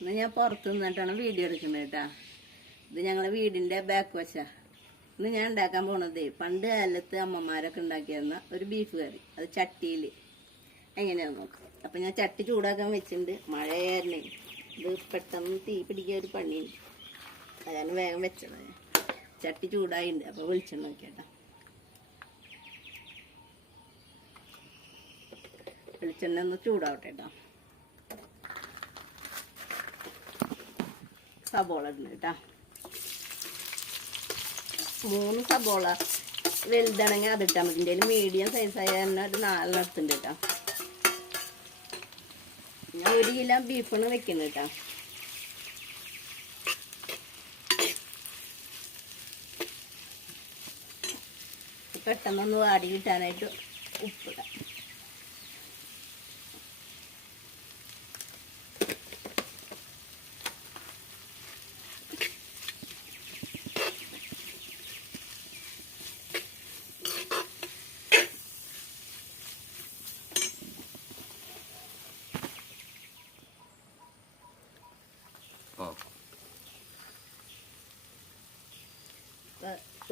ഇന്ന് ഞാൻ പുറത്ത് നിന്നിട്ടാണ് വീഡിയോ എടുക്കുന്നത് കേട്ടാ. ഇത് ഞങ്ങളുടെ വീടിൻ്റെ ബാക്ക് വശാ. ഇന്ന് ഞാൻ ഉണ്ടാക്കാൻ പോണത് പണ്ട് കാലത്ത് അമ്മമാരൊക്കെ ഉണ്ടാക്കിയിരുന്ന ഒരു ബീഫ് കറി. അത് ചട്ടിയിൽ എങ്ങനെയാണെന്ന് നോക്കാം. അപ്പം ഞാൻ ചട്ടി ചൂടാക്കാൻ വെച്ചിട്ടുണ്ട്. മഴയായിരുന്നേ, ഇത് പെട്ടെന്ന് തീ പിടിക്കാൻ ഒരു പണിയുണ്ട്. അതാണ് വേഗം വെച്ചത്. ചട്ടി ചൂടായിട്ടുണ്ട്. അപ്പോൾ വെളിച്ചെണ്ണ നോക്കിയേട്ടാ. വെളിച്ചെണ്ണ ഒന്ന് ചൂടാവട്ടെ കേട്ടോ. സബോള ഇടുന്നു കേട്ടോ. 3 സബോള വലുതാണെങ്കിൽ അതിട്ടാൽ മതി. എൻ്റെ മീഡിയം സൈസായ തന്നെ ഒരു 4 എടുത്തുണ്ട് കേട്ടോ. ഞാൻ 1 കിലോ ബീഫാണ് വെക്കുന്നത് കേട്ടോ. പെട്ടെന്നൊന്ന് വാടി കിട്ടാനായിട്ട് ഉപ്പിടാം.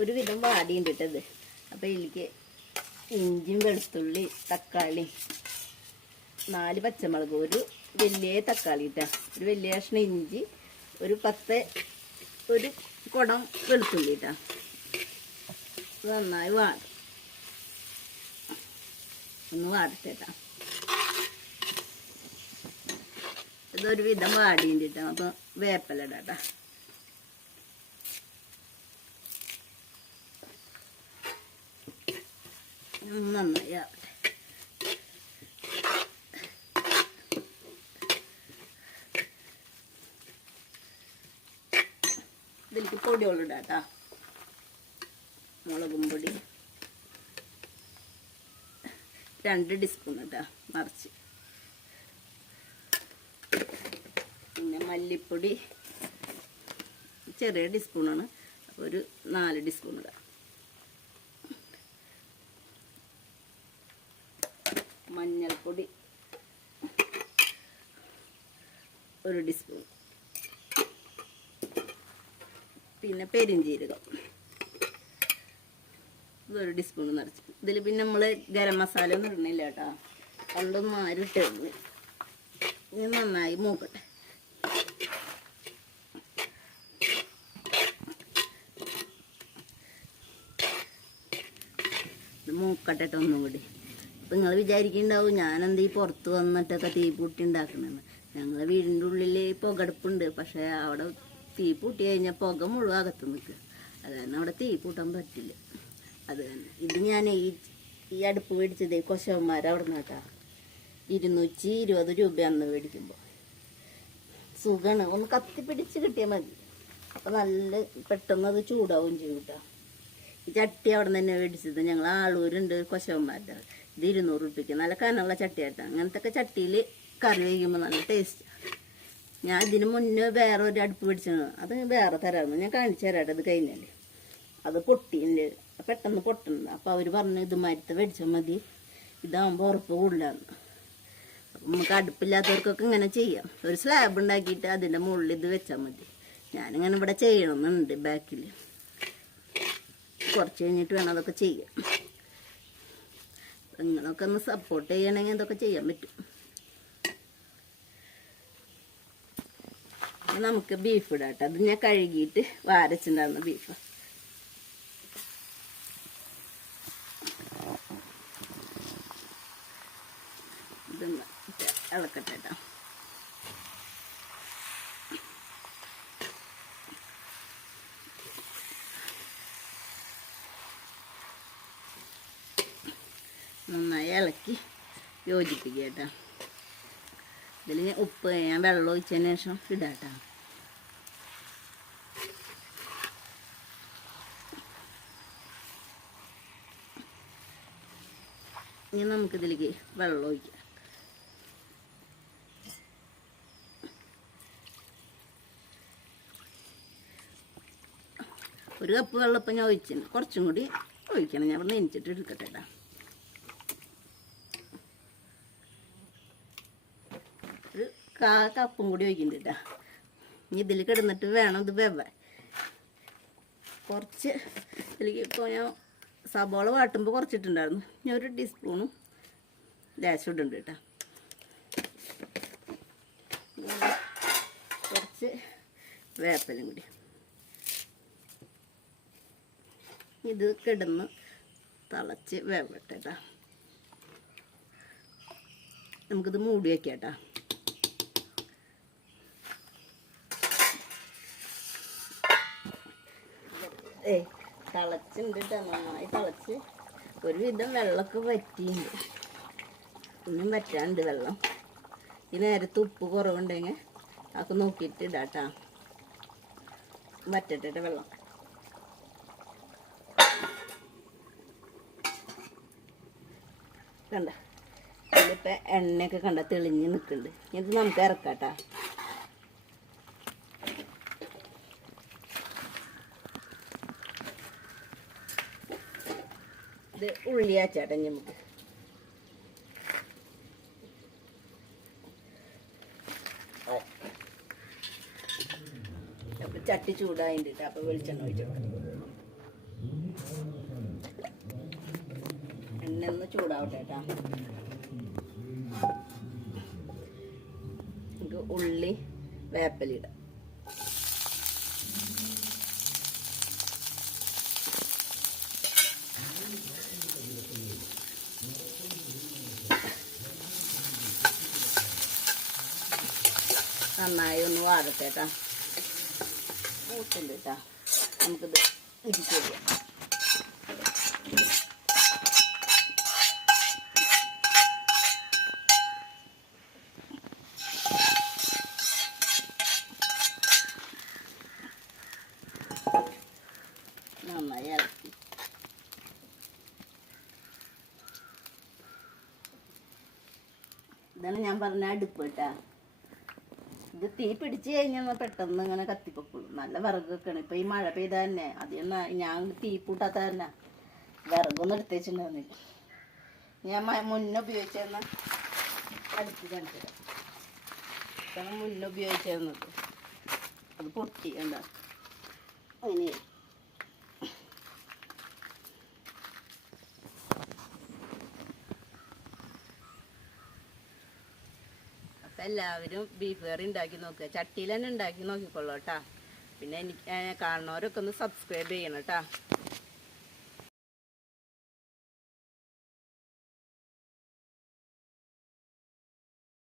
ഒരുവിധം വാടിയുണ്ട് ഇട്ടത്. അപ്പോൾ ഇതിലേക്ക് ഇഞ്ചിയും വെളുത്തുള്ളി തക്കാളി 4 പച്ചമുളക്, ഒരു വലിയ തക്കാളി ഇട്ടാ, ഒരു വലിയ കഷ്ണം ഇഞ്ചി, ഒരു കുടം വെളുത്തുള്ളി ഇട്ടാ. നന്നായി വാടും. ഒന്ന് വാടത്തേട്ടാ. ഇതൊരു വിധം വാടിയുണ്ട് കേട്ടോ. അപ്പോൾ വേപ്പില ഇടാട്ടാ. നന്നായി ആവട്ടെ. ഇതിലേക്ക് പൊടികളിടാട്ടാ. മുളകും പൊടി 2 ടീസ്പൂൺ ഇട്ടാ നിറച്ച്. പിന്നെ മല്ലിപ്പൊടി ചെറിയ ടീസ്പൂണാണ്, ഒരു 4 ടീസ്പൂൺ ഇടാം. മഞ്ഞൾപ്പൊടി 1 ടീസ്പൂൺ. പിന്നെ പെരിഞ്ജീരകം ഇതൊരു ടീസ്പൂൺ നിറച്ച്. ഇതിൽ പിന്നെ നമ്മൾ ഗരം മസാല ഒന്നും ഇടണില്ല കേട്ടോ. പണ്ടൊന്നും ആരും ഇട്ടിരുന്നു. ഇനി നന്നായി മൂക്കട്ടെ. ഇത് മൂക്കട്ടെ ഒന്നും കൂടി. അപ്പം നിങ്ങൾ വിചാരിക്കുന്നുണ്ടാവും ഞാനെന്താ ഈ പുറത്ത് വന്നിട്ടൊക്കെ തീ പൂട്ടി ഉണ്ടാക്കണമെന്ന്. ഞങ്ങളെ വീടിൻ്റെ ഉള്ളിൽ പുകടുപ്പുണ്ട്. പക്ഷേ അവിടെ തീ പൂട്ടി കഴിഞ്ഞാൽ പുക മുഴുവൻ അകത്ത് നിൽക്കുക. അത് കാരണം അവിടെ തീ പൂട്ടാൻ പറ്റില്ല. അത് തന്നെ ഇത് ഞാൻ ഈ അടുപ്പ് മേടിച്ചത് കൊശവന്മാർ അവിടെ നിന്നാട്ടാ. 220 രൂപ അന്ന് മേടിക്കുമ്പോൾ. സുഖമാണ്, ഒന്ന് കത്തിപ്പിടിച്ച് കിട്ടിയാൽ മതി. അപ്പം നല്ല പെട്ടെന്ന് അത് ചൂടാവും ചെയ്യും കേട്ടോ. ഈ ചട്ടി അവിടെ നിന്ന് തന്നെ മേടിച്ചത്. ഞങ്ങൾ ആളൂരുണ്ട് കൊശവന്മാരുടെ. ഇത് 200 രൂപയ്ക്ക് നല്ല കനമുള്ള ചട്ടിയാട്ടോ. അങ്ങനത്തെ ഒക്കെ ചട്ടിയിൽ കറി വയ്ക്കുമ്പോൾ നല്ല ടേസ്റ്റ്. ഞാൻ ഇതിന് മുന്നേ വേറെ ഒരു അടുപ്പ് പിടിച്ചത്. അത് വേറെ തരാമെന്ന് ഞാൻ കാണിച്ചു തരാട്ടെ. അത് കഴിഞ്ഞാൽ അത് പൊട്ടിയില്ല, പെട്ടെന്ന് പൊട്ടുന്നുണ്ട്. അപ്പോൾ അവർ പറഞ്ഞു ഇത് മരത്തെ മേടിച്ചാൽ മതി, ഇതാകുമ്പോൾ ഉറപ്പ് കൂടുതലാന്ന്. അപ്പം നമുക്ക് അടുപ്പില്ലാത്തവർക്കൊക്കെ ഇങ്ങനെ ചെയ്യാം. ഒരു സ്ലാബ് ഉണ്ടാക്കിയിട്ട് അതിൻ്റെ മുകളിൽ ഇത് വെച്ചാൽ മതി. ഞാനിങ്ങനെ ഇവിടെ ചെയ്യണമെന്നുണ്ട് ബാക്കിൽ. കുറച്ച് കഴിഞ്ഞിട്ട് വേണം അതൊക്കെ ചെയ്യാം. നിങ്ങളൊക്കെ ഒന്ന് സപ്പോർട്ട് ചെയ്യണമെങ്കിൽ അതൊക്കെ ചെയ്യാൻ പറ്റും. നമുക്ക് ബീഫ് ഇടാം കേട്ടോ. അത് ഞാൻ കഴുകിയിട്ട് വാരച്ചിട്ടുണ്ടായിരുന്ന ബീഫ്. ഇതൊന്ന് ഇളക്കട്ടെ കേട്ടോ. നന്നായി ഇളക്കി യോജിപ്പിക്കുക കേട്ടോ. ഇതിൽ ഉപ്പ് ഞാൻ വെള്ളം ഒഴിച്ചതിന് ശേഷം ഇടാം കേട്ടോ. ഇനി നമുക്കിതിലേക്ക് വെള്ളം ഒഴിക്കാം. ഒരു കപ്പ് വെള്ളം ഇപ്പം ഞാൻ ഒഴിച്ചിട്ടുണ്ട്. കുറച്ചും കൂടി ഒഴിക്കണം. ഞാൻ ഇവിടെ നെഞ്ചിട്ട് എടുക്കട്ടെ കേട്ടോ. ഒരു കപ്പും കൂടി ഒഴിക്കുന്നുണ്ട് കേട്ടോ. ഇനി ഇതിൽ കിടന്നിട്ട് വേണം ഇത് വെവ്വാൻ. കുറച്ച് ഇതിലേക്ക് ഇപ്പോൾ ഞാൻ സബോള വാട്ടുമ്പോൾ കുറച്ചിട്ടുണ്ടായിരുന്നു. ഞാൻ 1 ടീസ്പൂണും ലേശം ഇടുന്നുണ്ട് കേട്ടോ. കുറച്ച് വേപ്പിലും കൂടി. ഇത് കിടന്ന് തിളച്ച് വേവട്ടെ കേട്ടോ. നമുക്കിത് മൂടി വയ്ക്കാം കേട്ടോ. തിളച്ചുണ്ട് കേട്ടോ, നന്നായി തിളച്ച് ഒരുവിധം വെള്ളമൊക്കെ വറ്റിയുണ്ട്. ഇനിയും വറ്റാണ്ട് വെള്ളം. ഈ നേരത്ത് ഉപ്പ് കുറവുണ്ടെങ്കിൽ അതൊക്കെ നോക്കിയിട്ട് ഇടാട്ടാ. വറ്റട്ടെ വെള്ളം. കണ്ട ഇതിലിപ്പോൾ എണ്ണയൊക്കെ കണ്ട തെളിഞ്ഞ് നിൽക്കുന്നുണ്ട്. ഇത് നമുക്ക് ഇറക്കാട്ടാ. ഇത് ഉള്ളിയാച്ചാട്ടെ നമുക്ക്. അപ്പോൾ ചട്ടി ചൂടായിട്ട് അപ്പോൾ വെളിച്ചെണ്ണ ഒഴിച്ചോട്ടെ. എണ്ണ ഒന്ന് ചൂടാവട്ടെ കേട്ടോ. നമുക്ക് ഉള്ളി വേപ്പിലിടാം. നന്നായി ഒന്ന് വാടട്ടെ കേട്ടോ. മൂട്ടുണ്ട് കേട്ടോ. നമുക്കിത് ഇടിച്ച് ചെയ്യാം. നന്നായി ഇളക്കി. ഇതാണ് ഞാൻ പറഞ്ഞ അടുപ്പ് കേട്ടോ. ഇത് തീ പിടിച്ച് കഴിഞ്ഞാൽ പെട്ടെന്ന് ഇങ്ങനെ കത്തിപ്പൊക്കുള്ളൂ. നല്ല വിറകൊക്കെയാണ്. ഇപ്പോൾ ഈ മഴ പെയ്ത തന്നെ അതിൽ ഞാൻ തീ പൂട്ടാത്ത തന്നെ വിറകൊന്നും എടുത്ത് വെച്ചിട്ടുണ്ടായിരുന്നില്ല. ഞാൻ മുന്നേ ഉപയോഗിച്ചിരുന്ന അടുപ്പ് കാണിച്ചത് മുന്നേ ഉപയോഗിച്ചിരുന്നത് അത് പൊട്ടി എന്താ അതിന്. അപ്പം എല്ലാവരും ബീഫ് കറി ഉണ്ടാക്കി നോക്കുക. ചട്ടിയിൽ തന്നെ ഉണ്ടാക്കി നോക്കിക്കൊള്ളൂ കേട്ടോ. പിന്നെ എനിക്ക് കാണുന്നവരൊക്കെ ഒന്ന് സബ്സ്ക്രൈബ് ചെയ്യണം കേട്ടോ.